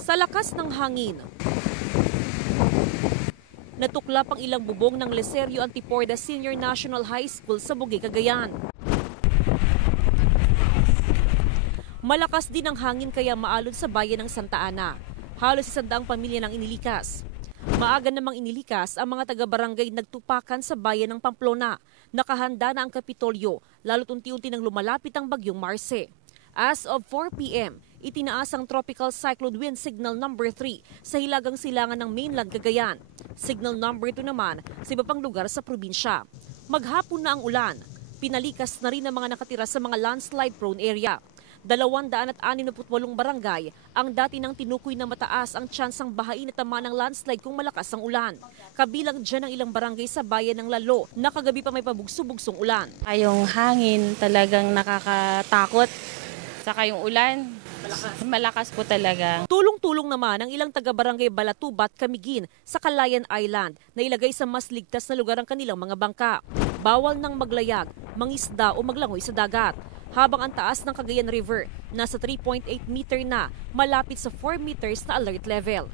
Sa lakas ng hangin, natuklap ang ilang bubong ng Leserio Antiporda Senior National High School sa Bugey, Cagayan. Malakas din ang hangin kaya maalon sa bayan ng Santa Ana. Halos 100 pamilya nang inilikas. Maaga namang inilikas ang mga taga-barangay nagtupakan sa bayan ng Pamplona. Nakahanda na ang Kapitolyo, lalo't unti-unti nang lumalapit ang bagyong Marce. As of 4 p.m., itinaas ang Tropical Cyclone Wind Signal number 3 sa hilagang silangan ng mainland Cagayan. Signal number 2 naman sa iba pang lugar sa probinsya. Maghapon na ang ulan. Pinalikas na rin ang mga nakatira sa mga landslide-prone area. 268 barangay ang dati nang tinukoy na mataas ang tsansang bahain at tama ng landslide kung malakas ang ulan. Kabilang dyan ang ilang barangay sa bayan ng Lalo na kagabi pa may pabugso-bugsong ulan. Yung hangin talagang nakakatakot. Saka yung ulan, malakas po talaga. Tulong-tulong naman ang ilang taga-barangay Balatubat, Camiguin sa Calayan Island na ilagay sa mas ligtas na lugar ang kanilang mga bangka. Bawal nang maglayag, mangisda o maglangoy sa dagat. Habang ang taas ng Cagayan River nasa 3.8 meter na, malapit sa 4 meters na alert level.